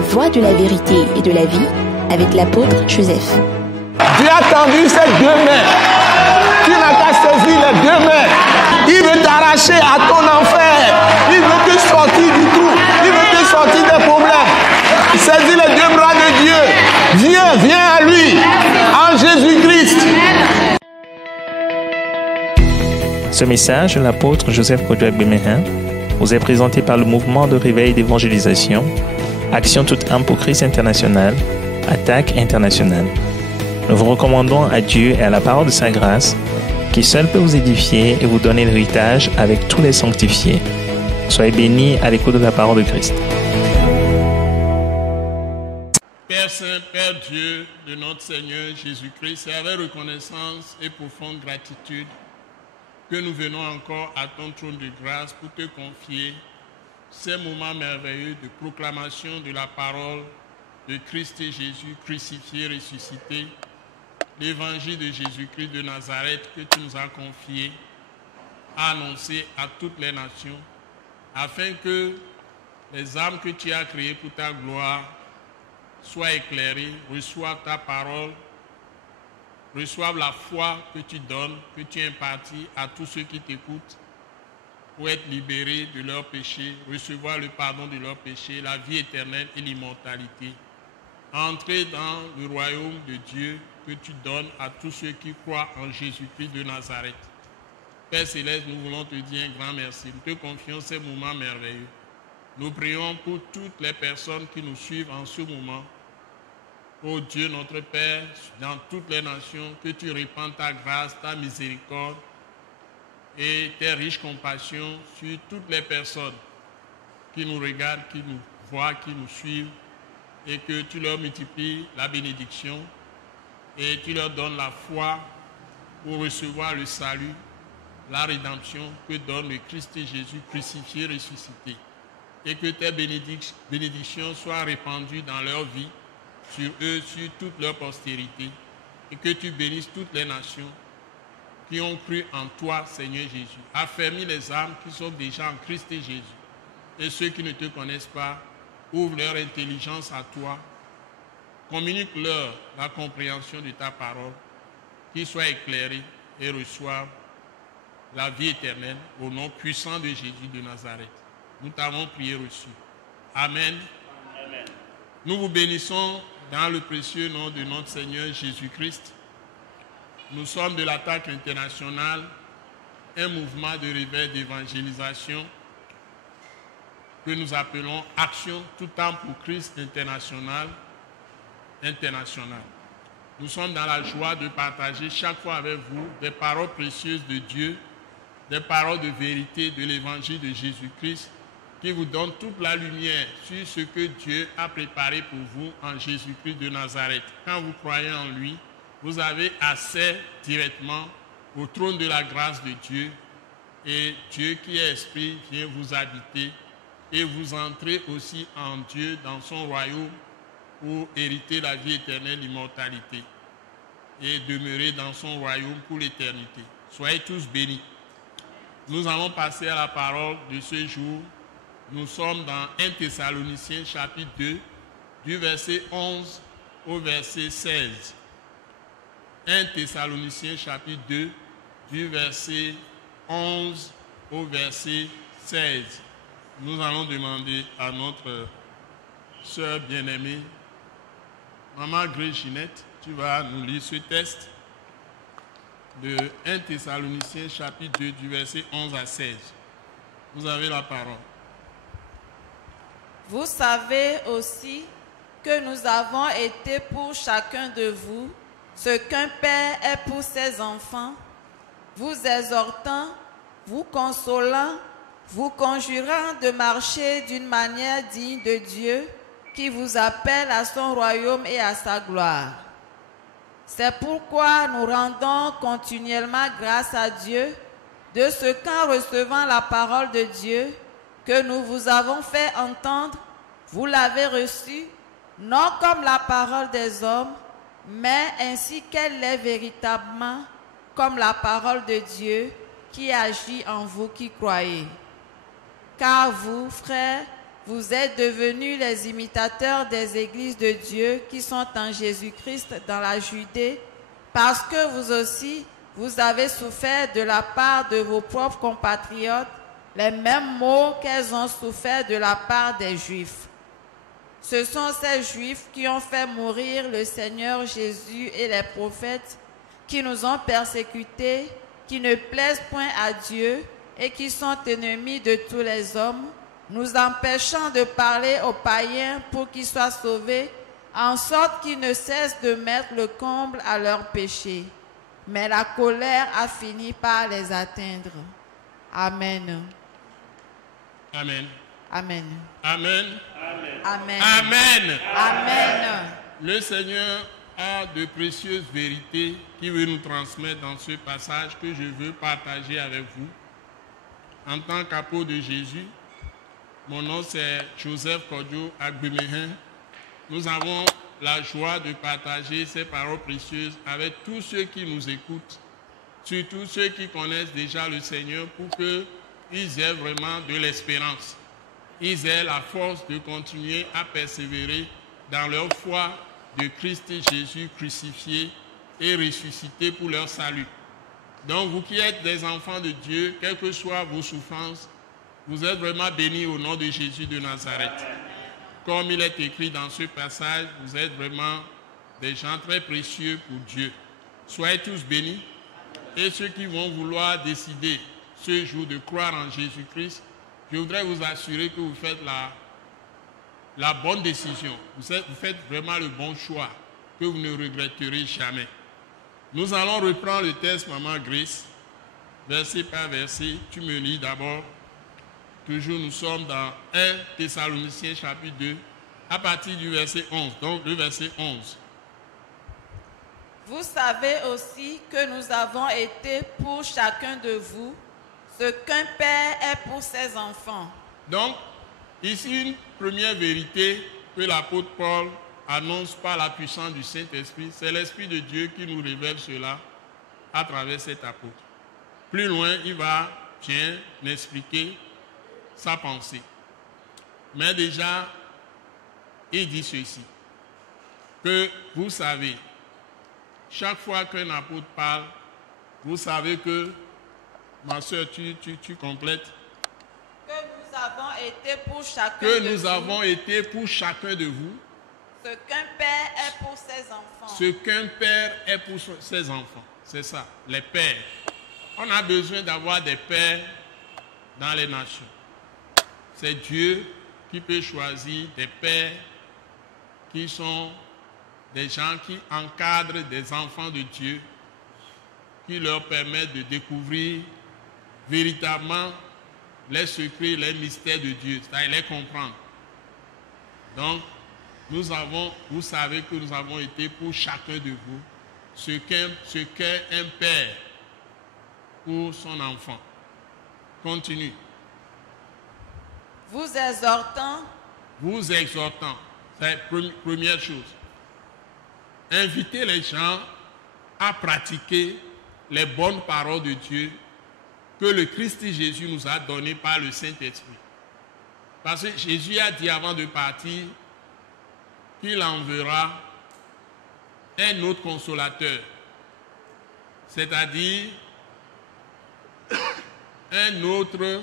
la voie de la vérité et de la vie avec l'apôtre Joseph. Dieu a tendu ses deux mains. Tu n'as qu'à saisir les deux mains. Il veut t'arracher à ton enfer. Il veut te sortir du trou. Il veut te sortir des problèmes. Saisis les deux bras de Dieu. Viens à lui. En Jésus-Christ. Ce message de l'apôtre Joseph Kodouak Bemehin vous est présenté par le mouvement de réveil d'évangélisation, Action toute âme pour Christ international, Attaque internationale. Nous vous recommandons à Dieu et à la parole de sa grâce, qui seul peut vous édifier et vous donner l'héritage avec tous les sanctifiés. Soyez bénis à l'écoute de la parole de Christ. Père Saint, Père Dieu de notre Seigneur Jésus-Christ, c'est avec reconnaissance et profonde gratitude que nous venons encore à ton trône de grâce pour te confier ces moments merveilleux de proclamation de la parole de Christ et Jésus crucifié, ressuscité, l'évangile de Jésus-Christ de Nazareth que tu nous as confié à annoncer à toutes les nations, afin que les âmes que tu as créées pour ta gloire soient éclairées, reçoivent ta parole, reçoivent la foi que tu donnes, que tu impartis à tous ceux qui t'écoutent pour être libérés de leurs péchés, recevoir le pardon de leurs péchés, la vie éternelle et l'immortalité. Entrer dans le royaume de Dieu que tu donnes à tous ceux qui croient en Jésus-Christ de Nazareth. Père Céleste, nous voulons te dire un grand merci. Nous te confions ces moments merveilleux. Nous prions pour toutes les personnes qui nous suivent en ce moment. Ô Dieu notre Père, dans toutes les nations, que tu répandes ta grâce, ta miséricorde et tes riches compassions sur toutes les personnes qui nous regardent, qui nous voient, qui nous suivent, et que tu leur multiplies la bénédiction et tu leur donnes la foi pour recevoir le salut, la rédemption que donne le Christ Jésus crucifié, ressuscité. Et que tes bénédictions soient répandues dans leur vie, sur eux, sur toute leur postérité, et que tu bénisses toutes les nations qui ont cru en toi, Seigneur Jésus. Affermis les âmes qui sont déjà en Christ et Jésus. Et ceux qui ne te connaissent pas, ouvre leur intelligence à toi, communique-leur la compréhension de ta parole, qu'ils soient éclairés et reçoivent la vie éternelle au nom puissant de Jésus de Nazareth. Nous t'avons prié reçu. Amen. Amen. Nous vous bénissons dans le précieux nom de notre Seigneur Jésus-Christ. Nous sommes de l'Attaque internationale, un mouvement de réveil d'évangélisation que nous appelons Action toute âme pour Christ international. Nous sommes dans la joie de partager chaque fois avec vous des paroles précieuses de Dieu, des paroles de vérité de l'évangile de Jésus-Christ qui vous donnent toute la lumière sur ce que Dieu a préparé pour vous en Jésus-Christ de Nazareth. Quand vous croyez en lui, vous avez accès directement au trône de la grâce de Dieu et Dieu qui est esprit vient vous habiter et vous entrez aussi en Dieu dans son royaume pour hériter la vie éternelle, l'immortalité et demeurer dans son royaume pour l'éternité. Soyez tous bénis. Nous allons passer à la parole de ce jour. Nous sommes dans 1 Thessaloniciens chapitre 2 du verset 11 au verset 16. 1 Thessaloniciens chapitre 2 du verset 11 au verset 16. Nous allons demander à notre sœur bien-aimée, Maman Grace Ginette, tu vas nous lire ce texte de 1 Thessaloniciens chapitre 2 du verset 11 à 16. Vous avez la parole. Vous savez aussi que nous avons été pour chacun de vous ce qu'un père est pour ses enfants, vous exhortant, vous consolant, vous conjurant de marcher d'une manière digne de Dieu qui vous appelle à son royaume et à sa gloire. C'est pourquoi nous rendons continuellement grâce à Dieu de ce qu'en recevant la parole de Dieu que nous vous avons fait entendre, vous l'avez reçue, non comme la parole des hommes, mais ainsi qu'elle est véritablement, comme la parole de Dieu qui agit en vous qui croyez. Car vous, frères, vous êtes devenus les imitateurs des églises de Dieu qui sont en Jésus-Christ dans la Judée, parce que vous aussi, vous avez souffert de la part de vos propres compatriotes les mêmes maux qu'elles ont souffert de la part des Juifs. Ce sont ces Juifs qui ont fait mourir le Seigneur Jésus et les prophètes, qui nous ont persécutés, qui ne plaisent point à Dieu et qui sont ennemis de tous les hommes, nous empêchant de parler aux païens pour qu'ils soient sauvés, en sorte qu'ils ne cessent de mettre le comble à leurs péchés. Mais la colère a fini par les atteindre. Amen. Amen. Amen. Amen. Amen. Amen. Amen. Le Seigneur a de précieuses vérités qu'il veut nous transmettre dans ce passage que je veux partager avec vous. En tant qu'apôtre de Jésus, mon nom c'est Joseph Kodjo Agbemehin. Nous avons la joie de partager ces paroles précieuses avec tous ceux qui nous écoutent, surtout ceux qui connaissent déjà le Seigneur, pour qu'ils aient vraiment de l'espérance. Ils aient la force de continuer à persévérer dans leur foi de Christ Jésus crucifié et ressuscité pour leur salut. Donc vous qui êtes des enfants de Dieu, quelles que soient vos souffrances, vous êtes vraiment bénis au nom de Jésus de Nazareth. Comme il est écrit dans ce passage, vous êtes vraiment des gens très précieux pour Dieu. Soyez tous bénis. Et ceux qui vont vouloir décider ce jour de croire en Jésus-Christ, je voudrais vous assurer que vous faites la bonne décision. Vous faites vraiment le bon choix, que vous ne regretterez jamais. Nous allons reprendre le texte, Maman Grace, verset par verset. Tu me lis d'abord. Toujours, nous sommes dans 1 Thessaloniciens chapitre 2, à partir du verset 11. Donc, le verset 11. Vous savez aussi que nous avons été pour chacun de vous ce qu'un père est pour ses enfants. Donc, ici, une première vérité que l'apôtre Paul annonce par la puissance du Saint-Esprit, c'est l'Esprit de Dieu qui nous révèle cela à travers cet apôtre. Plus loin, il va bien expliquer sa pensée. Mais déjà, il dit ceci, que vous savez, chaque fois qu'un apôtre parle, vous savez que, ma soeur, tu complètes. Que nous avons été pour chacun que de nous vous. avons été pour chacun de vous. Ce qu'un père est pour ses enfants. Ce qu'un père est pour ses enfants. C'est ça, les pères. On a besoin d'avoir des pères dans les nations. C'est Dieu qui peut choisir des pères qui sont des gens qui encadrent des enfants de Dieu, qui leur permettent de découvrir véritablement les secrets, les mystères de Dieu, c'est-à-dire les comprendre. Donc, vous savez que nous avons été pour chacun de vous ce qu'est un père pour son enfant. Continue. Vous exhortant, c'est la première chose. Invitez les gens à pratiquer les bonnes paroles de Dieu que le Christ Jésus nous a données par le Saint-Esprit. Parce que Jésus a dit avant de partir qu'il enverra un autre consolateur, c'est-à-dire un autre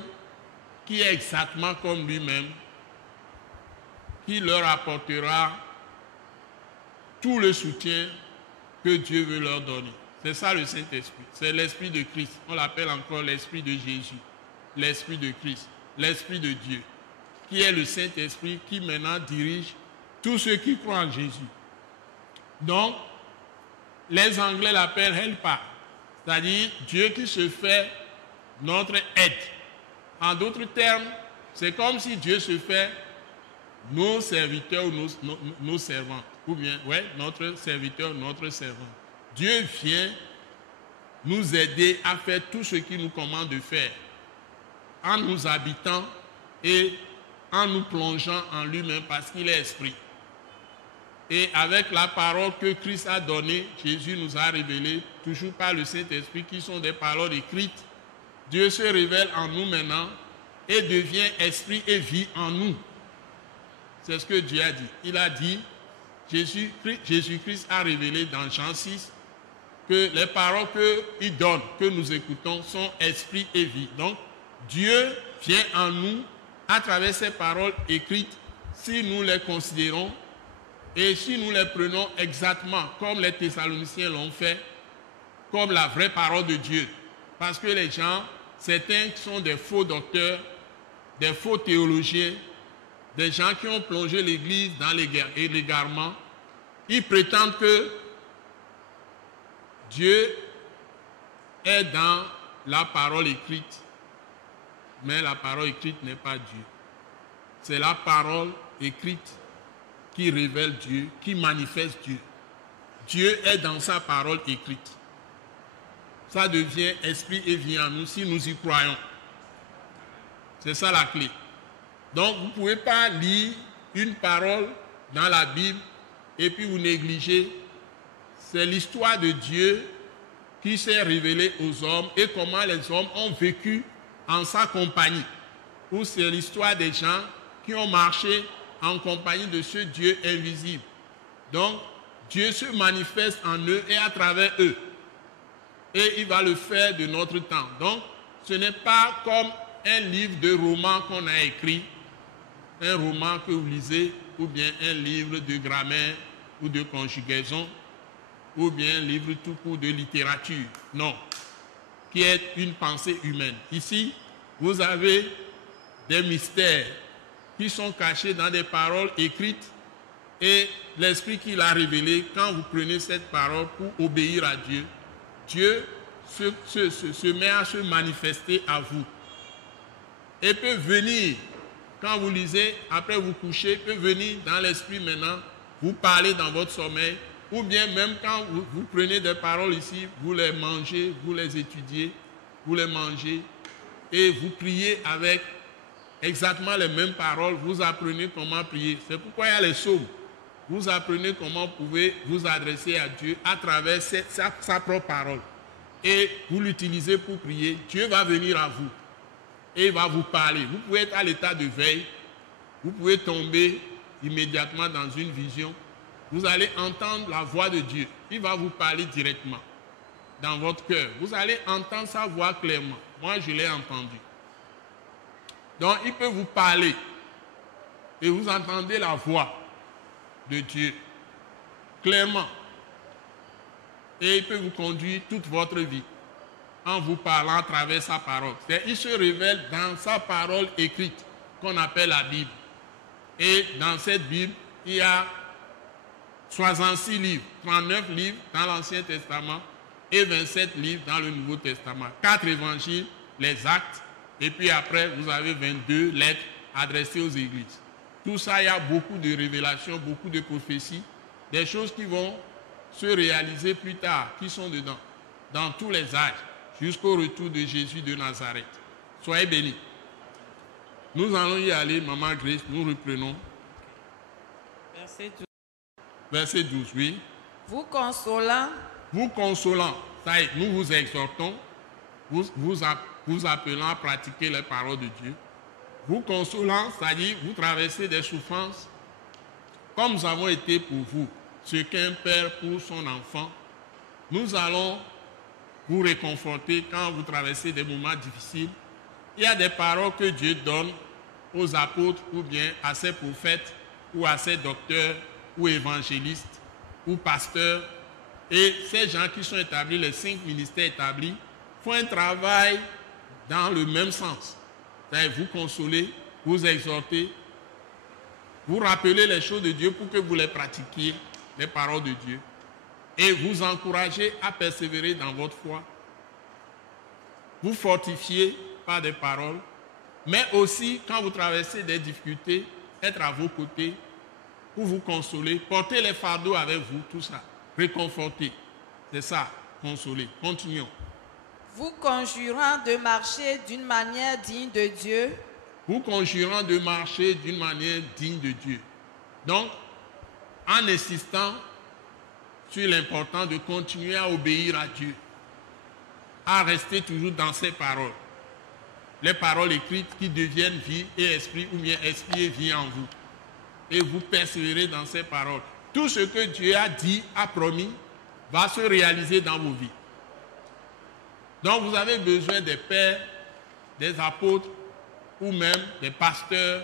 qui est exactement comme lui-même, qui leur apportera tout le soutien que Dieu veut leur donner. C'est ça le Saint-Esprit. C'est l'Esprit de Christ. On l'appelle encore l'Esprit de Jésus. L'Esprit de Christ. L'Esprit de Dieu. Qui est le Saint-Esprit qui maintenant dirige tous ceux qui croient en Jésus. Donc, les Anglais l'appellent helper. C'est-à-dire Dieu qui se fait notre aide. En d'autres termes, c'est comme si Dieu se fait nos serviteurs ou nos servants. Ou bien, ouais, notre serviteur, notre servant. Dieu vient nous aider à faire tout ce qu'il nous commande de faire, en nous habitant et en nous plongeant en lui-même parce qu'il est esprit. Et avec la parole que Christ a donnée, Jésus nous a révélé, toujours par le Saint-Esprit, qui sont des paroles écrites. Dieu se révèle en nous maintenant et devient esprit et vit en nous. C'est ce que Dieu a dit. Il a dit, Jésus-Christ a révélé dans Jean 6 que les paroles qu'il donne, que nous écoutons, sont esprit et vie. Donc, Dieu vient en nous à travers ces paroles écrites si nous les considérons et si nous les prenons exactement comme les Thessaloniciens l'ont fait, comme la vraie parole de Dieu. Parce que les gens, certains sont des faux docteurs, des faux théologiens, des gens qui ont plongé l'Église dans l'égarement. Ils prétendent que Dieu est dans la parole écrite, mais la parole écrite n'est pas Dieu. C'est la parole écrite qui révèle Dieu, qui manifeste Dieu. Dieu est dans sa parole écrite. Ça devient esprit et vie en nous si nous y croyons. C'est ça la clé. Donc vous ne pouvez pas lire une parole dans la Bible et puis vous négligez. C'est l'histoire de Dieu qui s'est révélée aux hommes et comment les hommes ont vécu en sa compagnie. Ou c'est l'histoire des gens qui ont marché en compagnie de ce Dieu invisible. Donc Dieu se manifeste en eux et à travers eux. Et il va le faire de notre temps. Donc ce n'est pas comme un livre de romans qu'on a écrit, un roman que vous lisez, ou bien un livre de grammaire ou de conjugaison, ou bien un livre tout court de littérature. Non, qui est une pensée humaine. Ici, vous avez des mystères qui sont cachés dans des paroles écrites et l'Esprit qui l'a révélé, quand vous prenez cette parole pour obéir à Dieu, Dieu se met à se manifester à vous. Et peut venir, quand vous lisez, après vous couchez, peut venir dans l'esprit maintenant, vous parler dans votre sommeil, ou bien même quand vous prenez des paroles ici, vous les mangez, vous les étudiez, vous les mangez, et vous priez avec exactement les mêmes paroles, vous apprenez comment prier. C'est pourquoi il y a les psaumes. Vous apprenez comment vous pouvez vous adresser à Dieu à travers sa propre parole. Et vous l'utilisez pour prier, Dieu va venir à vous. Et il va vous parler. Vous pouvez être à l'état de veille. Vous pouvez tomber immédiatement dans une vision. Vous allez entendre la voix de Dieu. Il va vous parler directement dans votre cœur. Vous allez entendre sa voix clairement. Moi, je l'ai entendu. Donc, il peut vous parler. Et vous entendez la voix de Dieu clairement. Et il peut vous conduire toute votre vie en vous parlant à travers sa parole. Il se révèle dans sa parole écrite, qu'on appelle la Bible. Et dans cette Bible, il y a 66 livres, 39 livres dans l'Ancien Testament et 27 livres dans le Nouveau Testament. 4 évangiles, les actes, et puis après, vous avez 22 lettres adressées aux églises. Tout ça, il y a beaucoup de révélations, beaucoup de prophéties, des choses qui vont se réaliser plus tard, qui sont dedans, dans tous les âges, jusqu'au retour de Jésus de Nazareth. Soyez bénis. Nous allons y aller, Maman Grace, nous reprenons. Verset 12. Verset 12, oui. Vous consolant, ça y est, nous vous exhortons, vous appelant à pratiquer les paroles de Dieu. Vous consolant, c'est-à-dire vous traversez des souffrances, comme nous avons été pour vous, ce qu'un père pour son enfant. Nous allons vous réconforter quand vous traversez des moments difficiles. Il y a des paroles que Dieu donne aux apôtres ou bien à ses prophètes ou à ses docteurs ou évangélistes ou pasteurs. Et ces gens qui sont établis, les 5 ministères établis, font un travail dans le même sens. C'est-à-dire vous consoler, vous exhorter, vous rappeler les choses de Dieu pour que vous les pratiquiez, les paroles de Dieu. Et vous encourager à persévérer dans votre foi. Vous fortifier par des paroles, mais aussi quand vous traversez des difficultés, être à vos côtés pour vous consoler, porter les fardeaux avec vous, tout ça, réconforter. C'est ça, consoler. Continuons. vous conjurant de marcher d'une manière digne de Dieu. Vous conjurant de marcher d'une manière digne de Dieu. Donc, en insistant sur l'importance de continuer à obéir à Dieu, à rester toujours dans ses paroles. Les paroles écrites qui deviennent vie et esprit, ou bien esprit et vie en vous. et vous persévérez dans ces paroles. Tout ce que Dieu a dit, a promis, va se réaliser dans vos vies. Donc vous avez besoin des pères, des apôtres, ou même des pasteurs,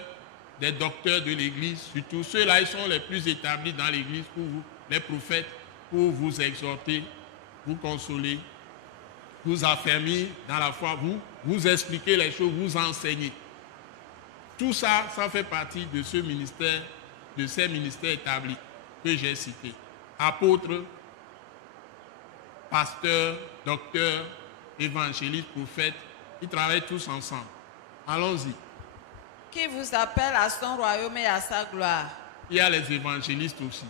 des docteurs de l'Église, surtout ceux-là, ils sont les plus établis dans l'Église, pour vous, les prophètes, pour vous exhorter, vous consoler, vous affermir dans la foi, vous expliquer les choses, vous enseigner. Tout ça, ça fait partie de ce ministère, de ces ministères établis que j'ai cités. Apôtres, pasteurs, docteurs, évangélistes, prophètes, ils travaillent tous ensemble. Allons-y. Qui vous appelle à son royaume et à sa gloire. Il y a les évangélistes aussi.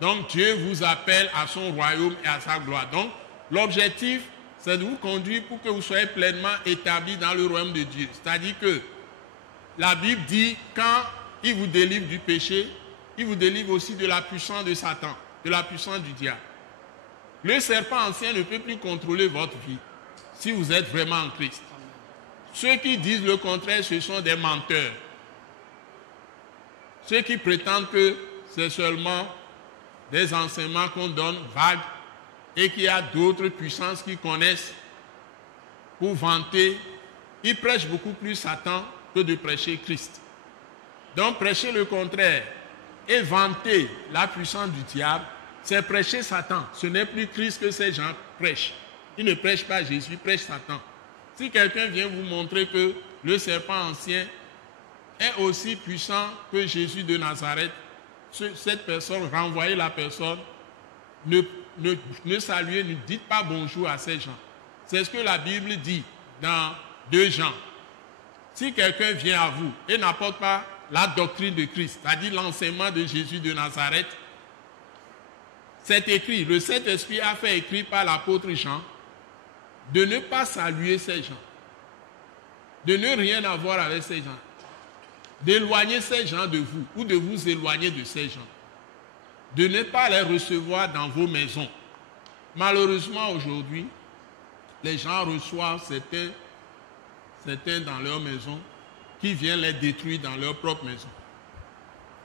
Donc Dieu vous appelle à son royaume et à sa gloire. Donc l'objectif, c'est de vous conduire pour que vous soyez pleinement établis dans le royaume de Dieu. C'est-à-dire que la Bible dit, quand il vous délivre du péché, il vous délivre aussi de la puissance de Satan, de la puissance du diable. Le serpent ancien ne peut plus contrôler votre vie si vous êtes vraiment en Christ. Ceux qui disent le contraire, ce sont des menteurs. Ceux qui prétendent que c'est seulement des enseignements qu'on donne vagues et qu'il y a d'autres puissances qui connaissent pour vanter, ils prêchent beaucoup plus Satan que de prêcher Christ. Donc prêcher le contraire et vanter la puissance du diable, c'est prêcher Satan. Ce n'est plus Christ que ces gens prêchent. Ils ne prêchent pas Jésus, ils prêchent Satan. Si quelqu'un vient vous montrer que le serpent ancien est aussi puissant que Jésus de Nazareth, cette personne, renvoyez la personne, ne saluez, ne dites pas bonjour à ces gens. C'est ce que la Bible dit dans 2 Jean. Si quelqu'un vient à vous et n'apporte pas la doctrine de Christ, c'est-à-dire l'enseignement de Jésus de Nazareth, c'est écrit, le Saint-Esprit a fait écrire par l'apôtre Jean, de ne pas saluer ces gens, de ne rien avoir avec ces gens, d'éloigner ces gens de vous ou de vous éloigner de ces gens, de ne pas les recevoir dans vos maisons. Malheureusement, aujourd'hui, les gens reçoivent certains dans leur maison qui viennent les détruire dans leur propre maison.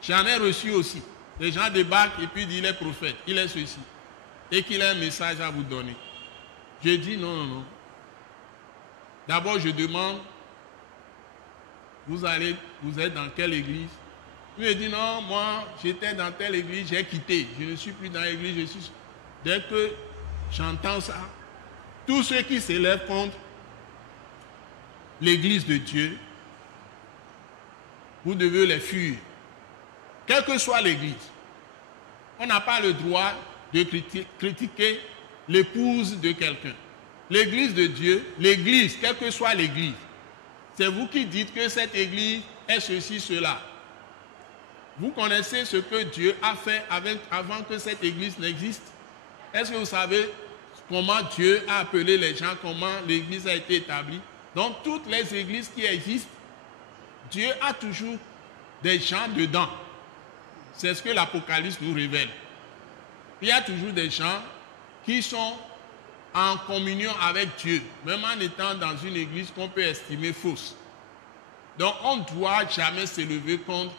J'en ai reçu aussi. Les gens débarquent et puis disent il est prophète, il est ceci, et qu'il a un message à vous donner. Je dis non. D'abord, je demande, vous êtes dans quelle église? Il me dit non, moi, j'étais dans telle église, j'ai quitté. Je ne suis plus dans l'église, Dès que j'entends ça, tous ceux qui s'élèvent contre l'église de Dieu, vous devez les fuir. Quelle que soit l'église, on n'a pas le droit de critiquer l'épouse de quelqu'un. L'église de Dieu, l'église, quelle que soit l'église, c'est vous qui dites que cette église est ceci, cela. Vous connaissez ce que Dieu a fait avant que cette église n'existe? Est-ce que vous savez comment Dieu a appelé les gens, comment l'église a été établie? Dans toutes les églises qui existent, Dieu a toujours des gens dedans. C'est ce que l'Apocalypse nous révèle. Il y a toujours des gens qui sont en communion avec Dieu, même en étant dans une église qu'on peut estimer fausse. Donc on ne doit jamais s'élever contre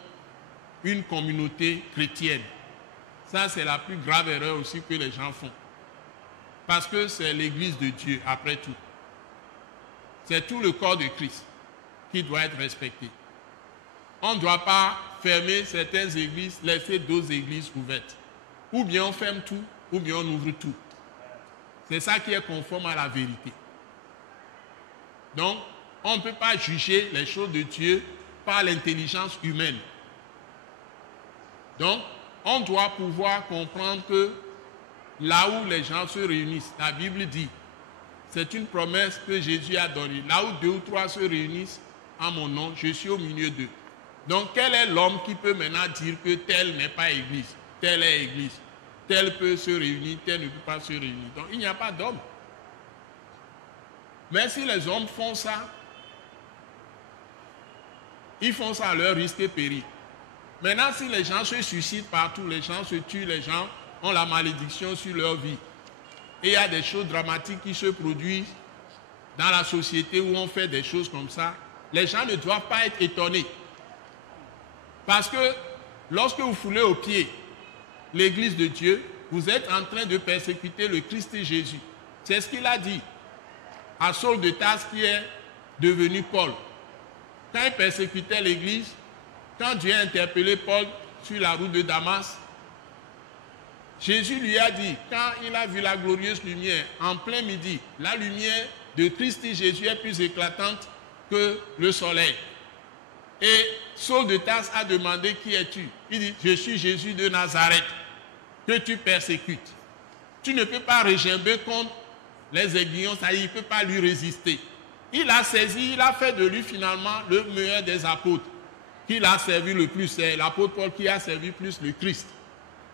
une communauté chrétienne. Ça, c'est la plus grave erreur aussi que les gens font. Parce que c'est l'église de Dieu, après tout. C'est tout le corps de Christ qui doit être respecté. On ne doit pas fermer certaines églises, laisser d'autres églises ouvertes. Ou bien on ferme tout, ou bien on ouvre tout. C'est ça qui est conforme à la vérité. Donc, on ne peut pas juger les choses de Dieu par l'intelligence humaine. Donc, on doit pouvoir comprendre que là où les gens se réunissent, la Bible dit, c'est une promesse que Jésus a donnée. Là où 2 ou 3 se réunissent en mon nom, je suis au milieu d'eux. Donc, quel est l'homme qui peut maintenant dire que tel n'est pas église, telle est église, tel peut se réunir, tel ne peut pas se réunir. Donc, il n'y a pas d'homme. Mais si les hommes font ça, ils font ça à leur risque et péril. Maintenant, si les gens se suicident partout, les gens se tuent, les gens ont la malédiction sur leur vie, et il y a des choses dramatiques qui se produisent dans la société où on fait des choses comme ça, les gens ne doivent pas être étonnés. Parce que lorsque vous foulez aux pieds l'église de Dieu, vous êtes en train de persécuter le Christ Jésus. C'est ce qu'il a dit à Saul de Tarse qui est devenu Paul. Quand il persécutait l'église, quand Dieu a interpellé Paul sur la route de Damas, Jésus lui a dit, quand il a vu la glorieuse lumière en plein midi, la lumière de Christ Jésus est plus éclatante que le soleil. Et Saul de Tarse a demandé, qui es-tu? Il dit, je suis Jésus de Nazareth, que tu persécutes. Tu ne peux pas regimber contre les aiguillons, ça il ne peut pas lui résister. Il a saisi, il a fait de lui finalement le meilleur des apôtres. Qui l'a servi le plus, c'est l'apôtre Paul qui a servi plus le Christ.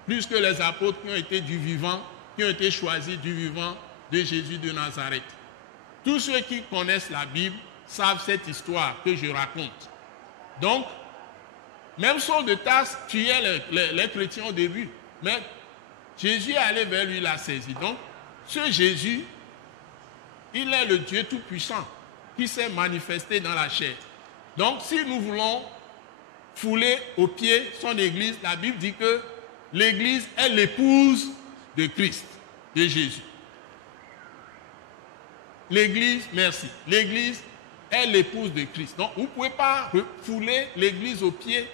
Plus que les apôtres qui ont été du vivant, qui ont été choisis du vivant de Jésus de Nazareth. Tous ceux qui connaissent la Bible savent cette histoire que je raconte. Donc, même Saul de Tarse tuait les chrétiens au début, mais Jésus est allé vers lui, l'a saisi. Donc, ce Jésus, il est le Dieu Tout-Puissant qui s'est manifesté dans la chair. Donc, si nous voulons fouler aux pieds son église, la Bible dit que l'église est l'épouse de Christ, de Jésus. L'église, merci, l'église est l'épouse de Christ. Donc, vous ne pouvez pas fouler l'église aux pieds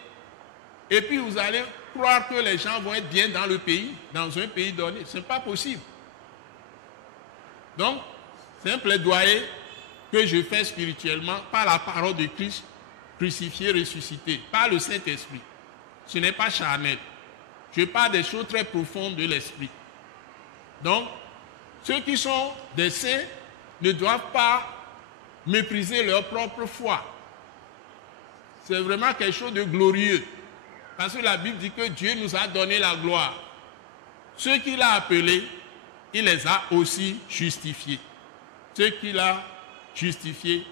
et puis vous allez croire que les gens vont être bien dans le pays, dans un pays donné. Ce n'est pas possible. Donc, c'est un plaidoyer que je fais spirituellement par la parole de Christ, crucifié, ressuscité, par le Saint-Esprit. Ce n'est pas charnel. Je parle des choses très profondes de l'esprit. Donc, ceux qui sont des saints ne doivent pas mépriser leur propre foi. C'est vraiment quelque chose de glorieux. Parce que la Bible dit que Dieu nous a donné la gloire. Ceux qu'il a appelés, il les a aussi justifiés. Ceux qu'il a justifiés,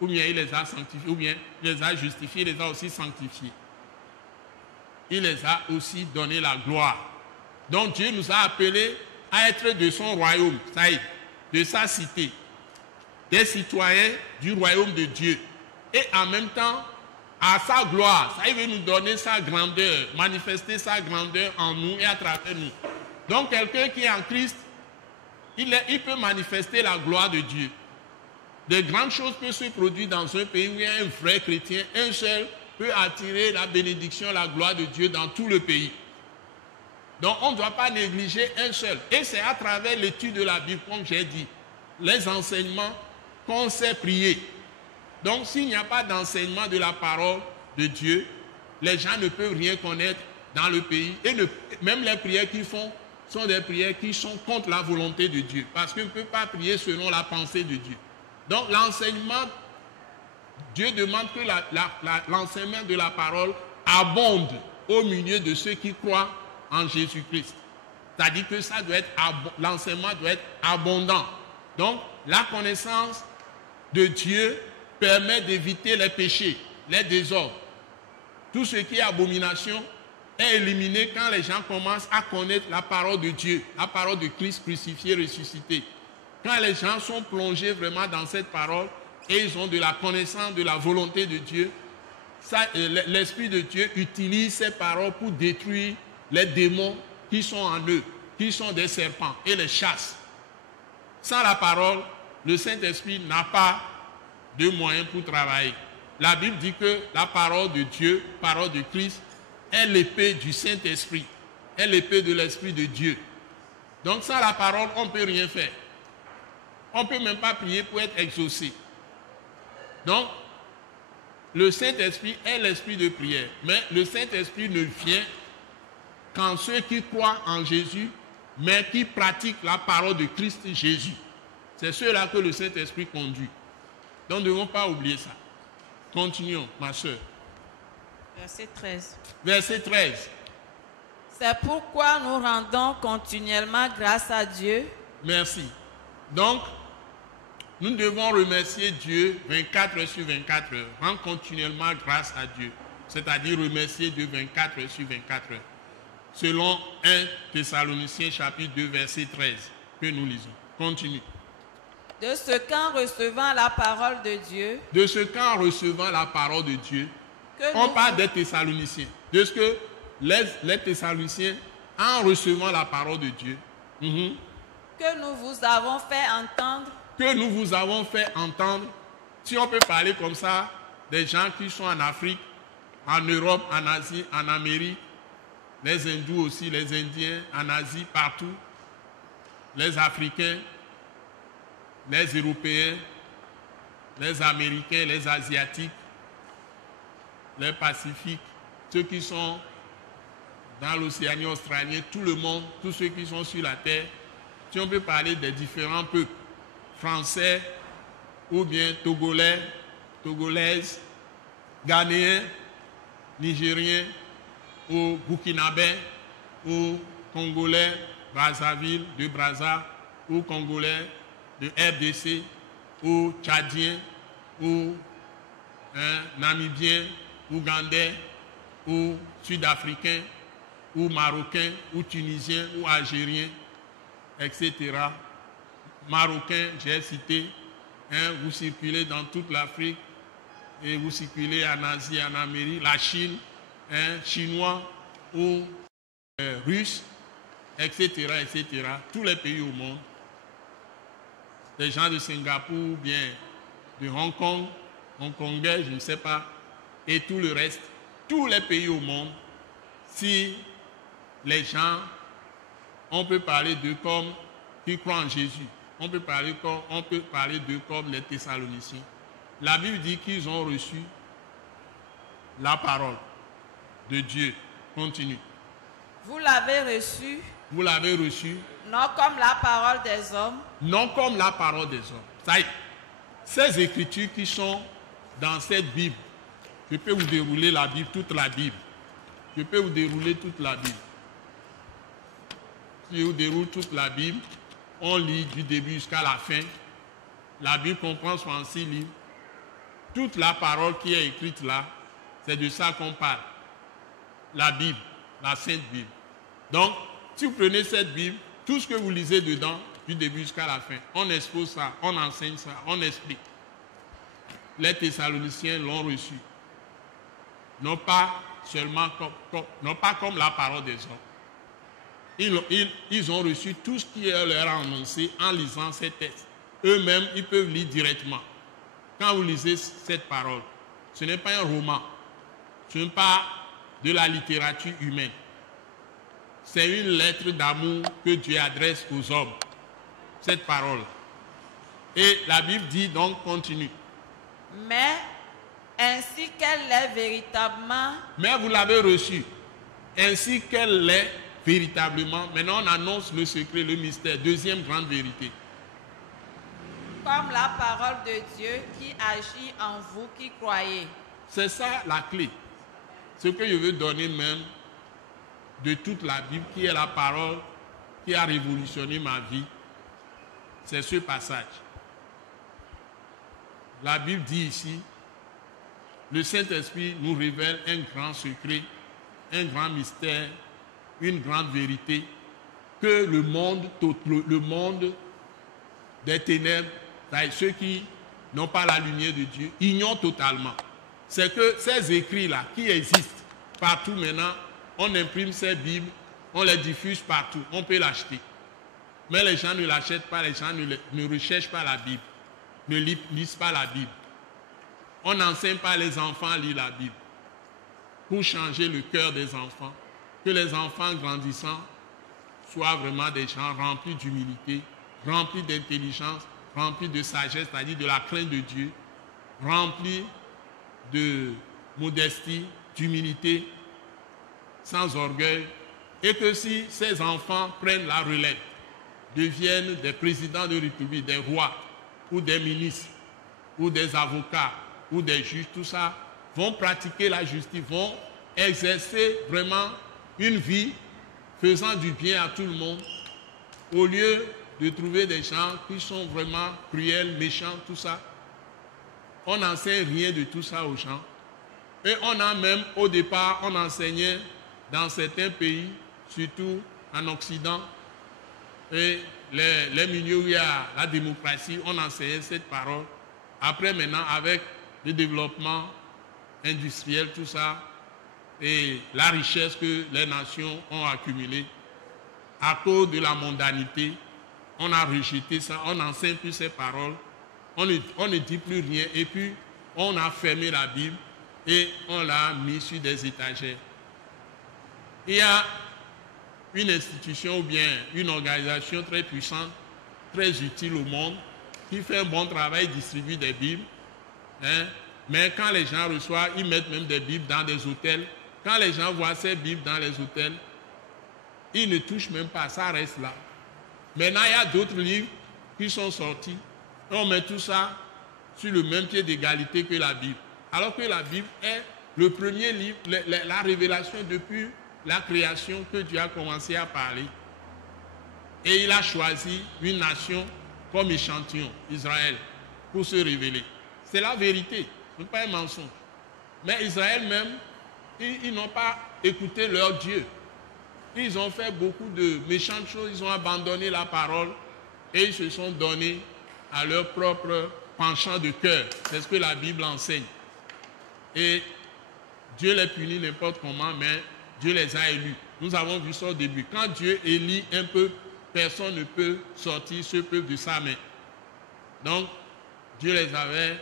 ou bien il les a sanctifiés, ou bien il les a justifiés, il les a aussi sanctifiés. Il les a aussi donné la gloire. Donc Dieu nous a appelés à être de son royaume, ça y est, de sa cité, des citoyens du royaume de Dieu. Et en même temps, à sa gloire, ça y veut nous donner sa grandeur, manifester sa grandeur en nous et à travers nous. Donc quelqu'un qui est en Christ, il peut manifester la gloire de Dieu. De grandes choses peuvent se produire dans un pays où il y a un vrai chrétien, un seul peut attirer la bénédiction, la gloire de Dieu dans tout le pays. Donc on ne doit pas négliger un seul. Et c'est à travers l'étude de la Bible, comme j'ai dit, les enseignements qu'on sait prier. Donc s'il n'y a pas d'enseignement de la parole de Dieu, les gens ne peuvent rien connaître dans le pays. Et même les prières qu'ils font sont des prières qui sont contre la volonté de Dieu. Parce qu'on ne peut pas prier selon la pensée de Dieu. Donc l'enseignement, Dieu demande que l'enseignement de la parole abonde au milieu de ceux qui croient en Jésus-Christ. C'est-à-dire que l'enseignement doit être abondant. Donc la connaissance de Dieu permet d'éviter les péchés, les désordres. Tout ce qui est abomination est éliminé quand les gens commencent à connaître la parole de Dieu, la parole de Christ crucifié, ressuscité. Quand les gens sont plongés vraiment dans cette parole et ils ont de la connaissance de la volonté de Dieu, l'Esprit de Dieu utilise ces paroles pour détruire les démons qui sont en eux, qui sont des serpents, et les chasse. Sans la parole, le Saint-Esprit n'a pas de moyens pour travailler. La Bible dit que la parole de Dieu, parole de Christ, est l'épée du Saint-Esprit, est l'épée de l'Esprit de Dieu. Donc sans la parole, on ne peut rien faire. On ne peut même pas prier pour être exaucé. Donc, le Saint-Esprit est l'esprit de prière. Mais le Saint-Esprit ne vient qu'en ceux qui croient en Jésus, mais qui pratiquent la parole de Christ Jésus. C'est ceux-là que le Saint-Esprit conduit. Donc, ne devons pas oublier ça. Continuons, ma soeur. Verset 13. Verset 13. C'est pourquoi nous rendons continuellement grâce à Dieu. Merci. Donc, nous devons remercier Dieu 24 heures sur 24 heures. Rendre continuellement grâce à Dieu. C'est-à-dire remercier Dieu 24 heures sur 24 heures. Selon 1 Thessaloniciens chapitre 2 verset 13 que nous lisons. Continue. De ce qu'en recevant la parole de Dieu. De ce qu'en recevant la parole de Dieu. On parle des Thessaloniciens. de ce que les Thessaloniciens, en recevant la parole de Dieu, que nous vous avons fait entendre, que nous vous avons fait entendre, si on peut parler comme ça, des gens qui sont en Afrique, en Europe, en Asie, en Amérique, les hindous aussi, les Indiens, en Asie, partout, les Africains, les Européens, les Américains, les Asiatiques, les Pacifiques, ceux qui sont dans l'Océanie australienne, tout le monde, tous ceux qui sont sur la terre, si on peut parler des différents peuples, français ou bien togolais, togolaises, ghanéens, nigériens, ou burkinabés, ou congolais, Brazzaville, de Brazza, ou congolais, de RDC, ou tchadiens, ou namibiens, ougandais, ou sud-africains, ou marocains, ou tunisiens, ou algériens, etc. Marocains, j'ai cité, vous circulez dans toute l'Afrique, et vous circulez en Asie, en Amérique, la Chine, chinois ou russes, etc., etc., tous les pays au monde, des gens de Singapour, ou bien de Hong Kong, hongkongais, je ne sais pas, et tout le reste, tous les pays au monde, si les gens, on peut parler d'eux comme qui croient en Jésus, on peut parler d'eux comme les Thessaloniciens. La Bible dit qu'ils ont reçu la parole de Dieu. Continue. vous l'avez reçu, Vous l'avez reçu, non comme la parole des hommes, non comme la parole des hommes. Ça y est, ces écritures qui sont dans cette Bible, je peux vous dérouler la Bible, toute la Bible. Je peux vous dérouler toute la Bible. Si je vous déroule toute la Bible, on lit du début jusqu'à la fin. La Bible comprend 66 livres. Toute la parole qui est écrite là, c'est de ça qu'on parle. La Bible, la Sainte Bible. Donc, si vous prenez cette Bible, tout ce que vous lisez dedans, du début jusqu'à la fin, on expose ça, on enseigne ça, on explique. Les Thessaloniciens l'ont reçu. Non pas seulement non pas comme la parole des hommes. Ils ont reçu tout ce qui leur a annoncé en lisant ces textes. Eux-mêmes, ils peuvent lire directement. Quand vous lisez cette parole, ce n'est pas un roman, ce n'est pas de la littérature humaine. C'est une lettre d'amour que Dieu adresse aux hommes, cette parole. Et la Bible dit donc, continue. mais ainsi qu'elle est véritablement, Mais vous l'avez reçue, ainsi qu'elle l'est véritablement. Maintenant, on annonce le secret, le mystère, deuxième grande vérité. comme la parole de Dieu qui agit en vous qui croyez. C'est ça la clé. Ce que je veux donner même de toute la Bible, qui est la parole qui a révolutionné ma vie, c'est ce passage. La Bible dit ici, le Saint-Esprit nous révèle un grand secret, un grand mystère, une grande vérité que le monde des ténèbres, ceux qui n'ont pas la lumière de Dieu, ignorent totalement. C'est que ces écrits-là qui existent partout maintenant, on imprime ces Bibles, on les diffuse partout, on peut l'acheter. Mais les gens ne l'achètent pas, les gens ne recherchent pas la Bible, ne lisent pas la Bible. On n'enseigne pas les enfants à lire la Bible pour changer le cœur des enfants, que les enfants grandissant soient vraiment des gens remplis d'humilité, remplis d'intelligence, remplis de sagesse, c'est-à-dire de la crainte de Dieu, remplis de modestie, d'humilité, sans orgueil, et que si ces enfants prennent la relève, deviennent des présidents de République, des rois, ou des ministres, ou des avocats, ou des juges, tout ça, vont pratiquer la justice, vont exercer vraiment une vie faisant du bien à tout le monde, au lieu de trouver des gens qui sont vraiment cruels, méchants, tout ça. On n'enseigne rien de tout ça aux gens. Et on a même, au départ, on enseignait dans certains pays, surtout en Occident, et les milieux où il y a la démocratie, on enseignait cette parole. Après, maintenant, avec le développement industriel, tout ça, et la richesse que les nations ont accumulée. À cause de la mondanité, on a rejeté ça, on n'enseigne plus ces paroles, on ne dit plus rien, et puis on a fermé la Bible et on l'a mis sur des étagères. Il y a une institution ou bien une organisation très puissante, très utile au monde, qui fait un bon travail, distribue des Bibles. Mais quand les gens reçoivent, ils mettent même des Bibles dans des hôtels. Quand les gens voient ces Bibles dans les hôtels, ils ne touchent même pas, ça reste là. Maintenant, il y a d'autres livres qui sont sortis. On met tout ça sur le même pied d'égalité que la Bible. Alors que la Bible est le premier livre, la révélation depuis la création que Dieu a commencé à parler. Et il a choisi une nation comme échantillon, Israël, pour se révéler. C'est la vérité, ce n'est pas un mensonge. Mais Israël même, ils n'ont pas écouté leur Dieu. Ils ont fait beaucoup de méchantes choses, ils ont abandonné la parole et ils se sont donnés à leur propre penchant de cœur. C'est ce que la Bible enseigne. Et Dieu les punit n'importe comment, mais Dieu les a élus. Nous avons vu ça au début. Quand Dieu élit un peuple, personne ne peut sortir ce peuple de sa main. Donc, Dieu les avait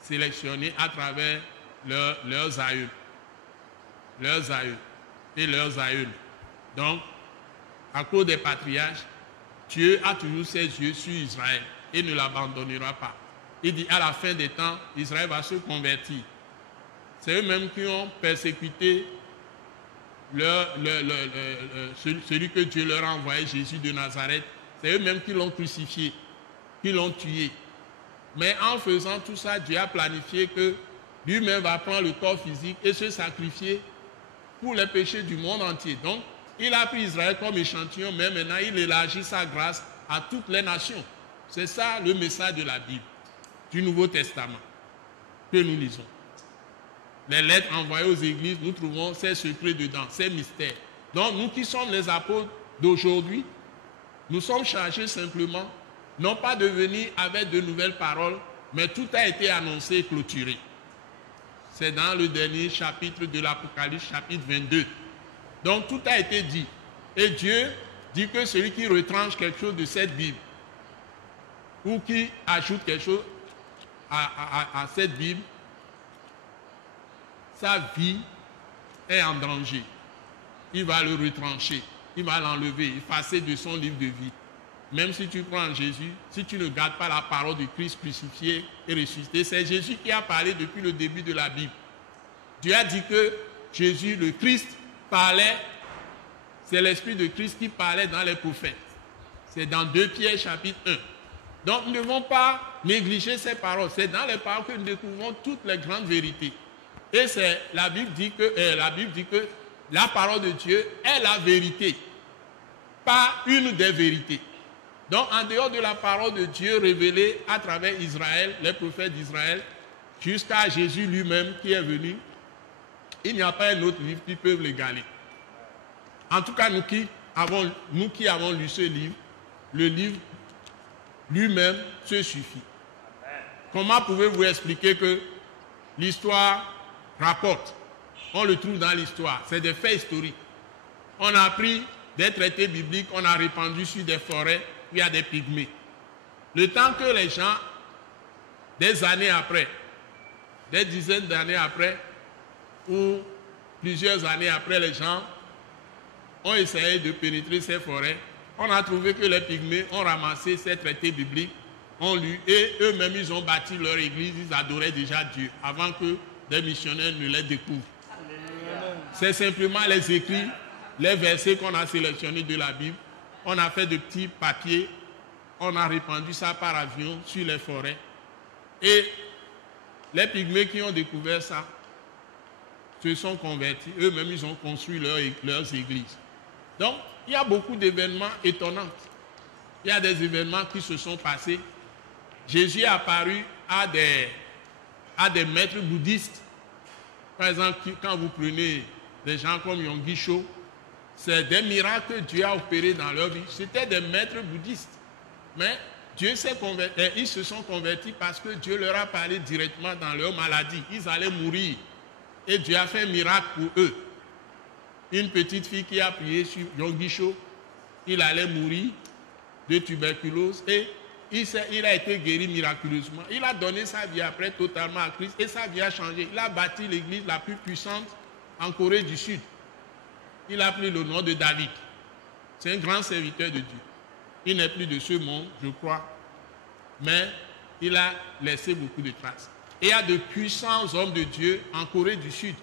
sélectionnés à travers leurs aïeux. Leurs aïeux et leurs aïeuls. Donc, à cause des patriarches, Dieu a toujours ses yeux sur Israël et ne l'abandonnera pas. Il dit à la fin des temps, Israël va se convertir. C'est eux-mêmes qui ont persécuté celui que Dieu leur a envoyé, Jésus de Nazareth. C'est eux-mêmes qui l'ont crucifié, qui l'ont tué. Mais en faisant tout ça, Dieu a planifié que lui-même va prendre le corps physique et se sacrifier pour les péchés du monde entier. Donc, il a pris Israël comme échantillon, mais maintenant il élargit sa grâce à toutes les nations. C'est ça le message de la Bible, du Nouveau Testament, que nous lisons. Les lettres envoyées aux églises, nous trouvons ces secrets dedans, ces mystères. Donc nous qui sommes les apôtres d'aujourd'hui, nous sommes chargés simplement, non pas de venir avec de nouvelles paroles, mais tout a été annoncé et clôturé. C'est dans le dernier chapitre de l'Apocalypse, chapitre 22. Donc tout a été dit. Et Dieu dit que celui qui retranche quelque chose de cette Bible, ou qui ajoute quelque chose à cette Bible, sa vie est en danger. Il va le retrancher, il va l'enlever, effacer de son livre de vie. Même si tu prends Jésus, si tu ne gardes pas la parole du Christ crucifié et ressuscité, c'est Jésus qui a parlé depuis le début de la Bible. Dieu a dit que Jésus, le Christ, parlait, c'est l'Esprit de Christ qui parlait dans les prophètes. C'est dans 2 Pierre chapitre 1. Donc nous ne devons pas négliger ces paroles. C'est dans les paroles que nous découvrons toutes les grandes vérités. Et la Bible dit que la parole de Dieu est la vérité, pas une des vérités. Donc en dehors de la parole de Dieu révélée à travers Israël, les prophètes d'Israël, jusqu'à Jésus lui-même qui est venu, il n'y a pas un autre livre qui peut l'égaler. En tout cas, nous qui avons lu ce livre, le livre lui-même se suffit. Comment pouvez-vous expliquer que l'histoire rapporte? On le trouve dans l'histoire. C'est des faits historiques. On a pris des traités bibliques, on a répandu sur des forêts où il y a des pygmées. Le temps que les gens, des années après, des dizaines d'années après, ou plusieurs années après, les gens ont essayé de pénétrer ces forêts, on a trouvé que les pygmées ont ramassé ces traités bibliques, ont lu, et eux-mêmes ils ont bâti leur église, ils adoraient déjà Dieu, avant que des missionnaires ne les découvrent. C'est simplement les écrits, les versets qu'on a sélectionnés de la Bible. On a fait de petits papiers, on a répandu ça par avion sur les forêts. Et les pygmées qui ont découvert ça se sont convertis. Eux-mêmes, ils ont construit leurs églises. Donc, il y a beaucoup d'événements étonnants. Il y a des événements qui se sont passés. Jésus est apparu à des maîtres bouddhistes. Par exemple, quand vous prenez des gens comme Yonggi Cho, c'est des miracles que Dieu a opérés dans leur vie. C'était des maîtres bouddhistes. Mais ils se sont convertis parce que Dieu leur a parlé directement dans leur maladie. Ils allaient mourir. Et Dieu a fait un miracle pour eux. une petite fille qui a prié sur Jean Guichot. Il allait mourir de tuberculose et il a été guéri miraculeusement. Il a donné sa vie après totalement à Christ et sa vie a changé. Il a bâti l'église la plus puissante en Corée du Sud. Il a pris le nom de David. C'est un grand serviteur de Dieu. Il n'est plus de ce monde, je crois, mais il a laissé beaucoup de traces. Et il y a de puissants hommes de Dieu en Corée du Sud.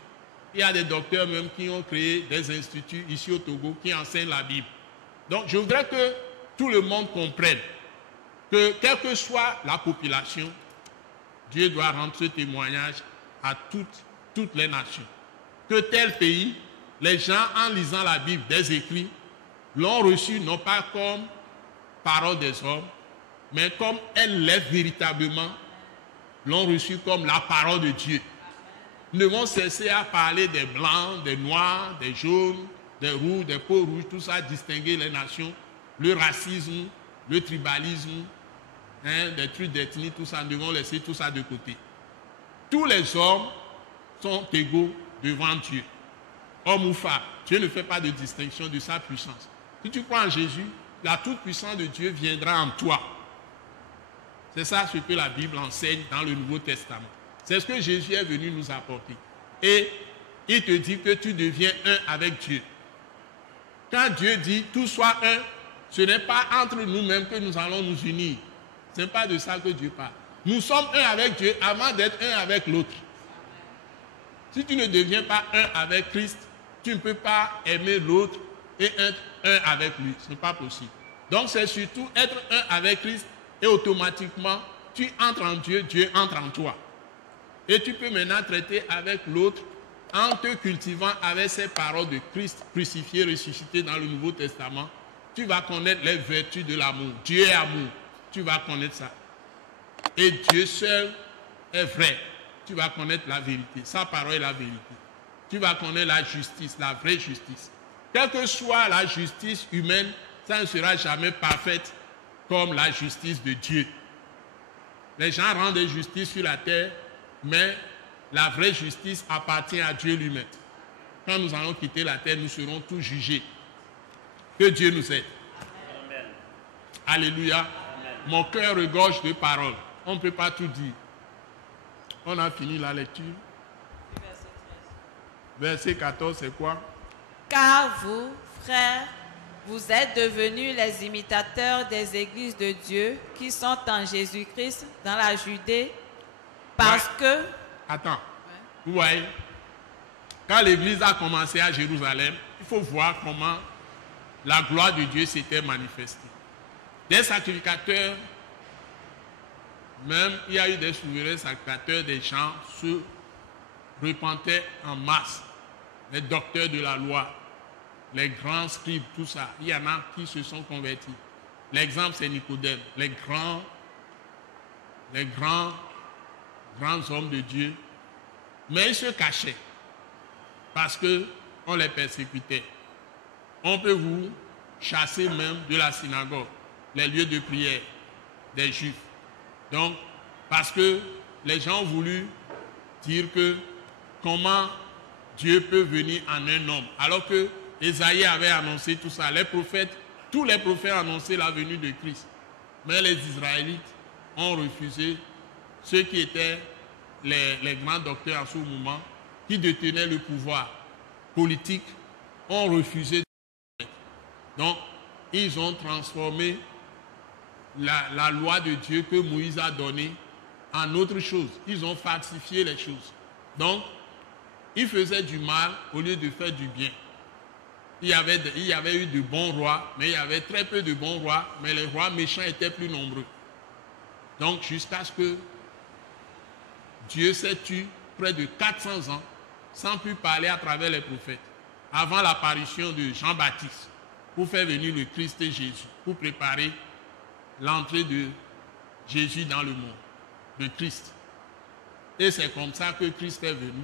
Il y a des docteurs même qui ont créé des instituts ici au Togo qui enseignent la Bible. Donc je voudrais que tout le monde comprenne que quelle que soit la population, Dieu doit rendre ce témoignage à toutes les nations. Que tel pays, les gens en lisant la Bible, des écrits, l'ont reçu non pas comme parole des hommes, mais comme elle l'est véritablement, l'ont reçu comme la parole de Dieu. Nous ne vont cesser à parler des blancs, des noirs, des jaunes, des rouges, des peaux rouges, tout ça, distinguer les nations, le racisme, le tribalisme, des trucs d'ethnie, tout ça, nous devons laisser tout ça de côté. Tous les hommes sont égaux devant Dieu. Homme ou femme, Dieu ne fait pas de distinction de sa puissance. Si tu crois en Jésus, la toute-puissance de Dieu viendra en toi. C'est ça ce que la Bible enseigne dans le Nouveau Testament. C'est ce que Jésus est venu nous apporter. Et il te dit que tu deviens un avec Dieu. Quand Dieu dit « tout soit un », ce n'est pas entre nous-mêmes que nous allons nous unir. Ce n'est pas de ça que Dieu parle. Nous sommes un avec Dieu avant d'être un avec l'autre. Si tu ne deviens pas un avec Christ, tu ne peux pas aimer l'autre et être un avec lui. Ce n'est pas possible. Donc c'est surtout être un avec Christ et automatiquement, tu entres en Dieu, Dieu entre en toi. Et tu peux maintenant traiter avec l'autre en te cultivant avec ces paroles de Christ crucifié, ressuscité dans le Nouveau Testament. Tu vas connaître les vertus de l'amour. Dieu est amour. Tu vas connaître ça. Et Dieu seul est vrai. Tu vas connaître la vérité. Sa parole est la vérité. Tu vas connaître la justice, la vraie justice. Quelle que soit la justice humaine, ça ne sera jamais parfaite comme la justice de Dieu. Les gens rendent des justices sur la terre, mais la vraie justice appartient à Dieu lui-même. Quand nous allons quitter la terre, nous serons tous jugés. Que Dieu nous aide. Amen. Alléluia. Amen. Mon cœur regorge de paroles. On ne peut pas tout dire. On a fini la lecture. Verset 14, c'est quoi? Car vous, frères, vous êtes devenus les imitateurs des églises de Dieu qui sont en Jésus-Christ dans la Judée, parce que... Attends, vous voyez, quand l'église a commencé à Jérusalem, il faut voir comment la gloire de Dieu s'était manifestée. Des sacrificateurs, même il y a eu des souverains sacrificateurs, des gens se repentaient en masse. Les docteurs de la loi, les grands scribes, tout ça, il y en a qui se sont convertis. L'exemple, c'est Nicodème, les grands hommes de Dieu. Mais ils se cachaient parce qu'on les persécutait. On peut vous chasser même de la synagogue, les lieux de prière des Juifs. Donc, parce que les gens ont voulu dire que comment Dieu peut venir en un homme. Alors que Ésaïe avait annoncé tout ça. Les prophètes, tous les prophètes ont annoncé la venue de Christ. Mais les Israélites ont refusé, ceux qui étaient les grands docteurs en ce moment, qui détenaient le pouvoir politique, ont refusé. Donc, ils ont transformé la loi de Dieu que Moïse a donnée en autre chose. Ils ont falsifié les choses. Donc, ils faisaient du mal au lieu de faire du bien. Il y avait eu de bons rois, mais il y avait très peu de bons rois, mais les rois méchants étaient plus nombreux. Donc, jusqu'à ce que Dieu s'est tué près de 400 ans sans plus parler à travers les prophètes, avant l'apparition de Jean-Baptiste, pour faire venir le Christ et Jésus, pour préparer l'entrée de Jésus dans le monde, de Christ. Et c'est comme ça que Christ est venu.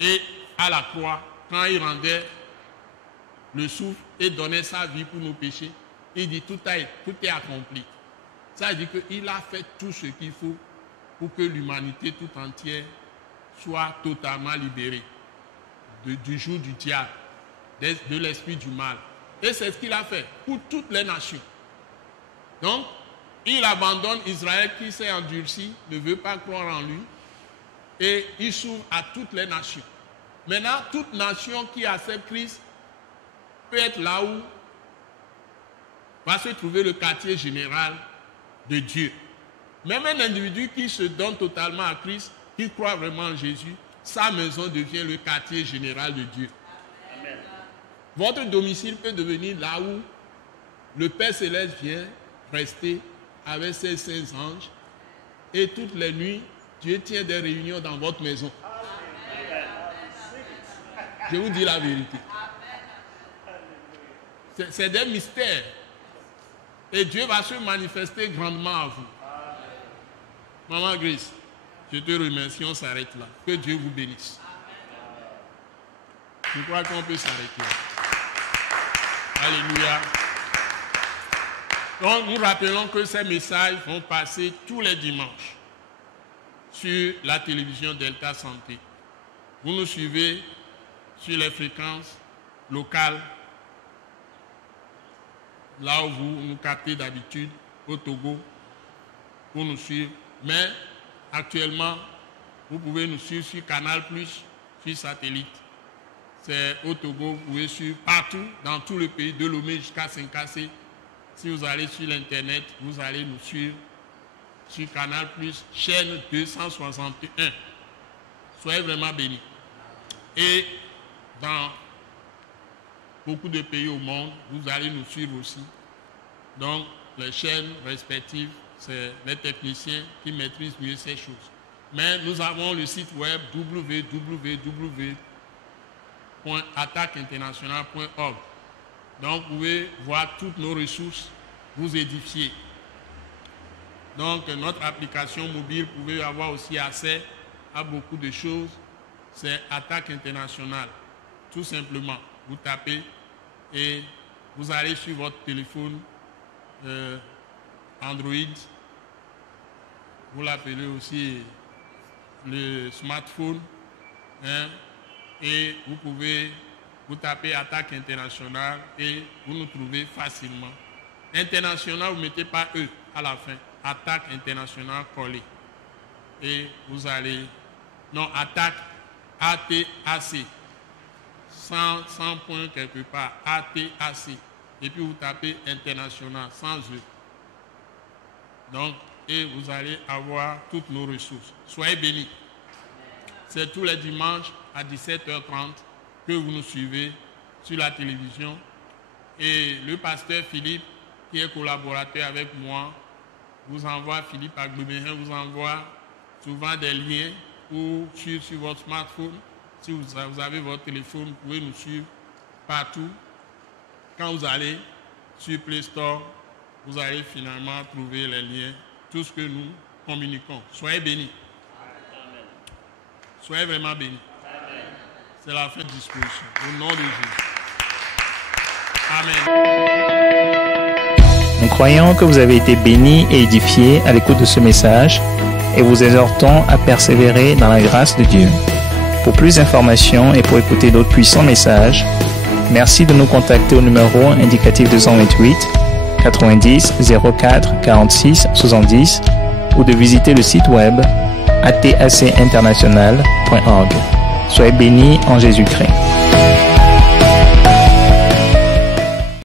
Et à la croix, quand il rendait le souffle et donnait sa vie pour nos péchés, il dit tout est accompli. Ça veut dire qu'il a fait tout ce qu'il faut pour que l'humanité tout entière soit totalement libérée du joug du diable, de l'esprit du mal. Et c'est ce qu'il a fait pour toutes les nations. Donc, il abandonne Israël qui s'est endurci, ne veut pas croire en lui, et il s'ouvre à toutes les nations. Maintenant, toute nation qui accepte Christ peut être là où va se trouver le quartier général de Dieu. Même un individu qui se donne totalement à Christ, qui croit vraiment en Jésus, sa maison devient le quartier général de Dieu. Amen. Votre domicile peut devenir là où le Père Céleste vient rester avec ses saints anges, et toutes les nuits, Dieu tient des réunions dans votre maison. Amen. Je vous dis la vérité. C'est des mystères. Et Dieu va se manifester grandement à vous. Maman Grace, je te remercie, on s'arrête là. Que Dieu vous bénisse. Je crois qu'on peut s'arrêter. Alléluia. Donc nous rappelons que ces messages vont passer tous les dimanches sur la télévision Delta Santé. Vous nous suivez sur les fréquences locales, là où vous nous captez d'habitude, au Togo, pour nous suivre. Mais actuellement, vous pouvez nous suivre sur Canal+, sur satellite. C'est au Togo, vous pouvez suivre partout, dans tout le pays, de Lomé jusqu'à Saint-Cassé. Si vous allez sur l'Internet, vous allez nous suivre sur Canal+, chaîne 261. Soyez vraiment bénis. Et dans beaucoup de pays au monde, vous allez nous suivre aussi. Donc, les chaînes respectives, c'est les techniciens qui maîtrisent mieux ces choses. Mais nous avons le site web www.attaqueinternationale.org. Donc, vous pouvez voir toutes nos ressources, vous édifier. Donc, notre application mobile, vous pouvez avoir aussi accès à beaucoup de choses. C'est Attaque Internationale. Tout simplement, vous tapez et vous allez sur votre téléphone Android. Vous l'appelez aussi le smartphone. Hein, et vous pouvez vous taper Attaque Internationale et vous nous trouvez facilement. International, vous ne mettez pas E à la fin. Attaque Internationale collé. Et vous allez... Non, Attaque ATAC. Sans point quelque part. ATAC. Et puis vous tapez International sans E. Donc, et vous allez avoir toutes nos ressources. Soyez bénis. C'est tous les dimanches à 17h30 que vous nous suivez sur la télévision. Et le pasteur Philippe, qui est collaborateur avec moi, vous envoie, Philippe Agbemehin vous envoie souvent des liens ou sur votre smartphone. Si vous avez votre téléphone, vous pouvez nous suivre partout. Quand vous allez sur Play Store, vous allez finalement trouver les liens, tout ce que nous communiquons. Soyez bénis. Amen. Soyez vraiment bénis. Amen. C'est la fin de disposition. Au nom de Jésus. Amen. Nous croyons que vous avez été bénis et édifiés à l'écoute de ce message et vous exhortons à persévérer dans la grâce de Dieu. Pour plus d'informations et pour écouter d'autres puissants messages, merci de nous contacter au numéro indicatif 228 90 04 46 70 ou de visiter le site web atacinternational.org. Soyez bénis en Jésus-Christ.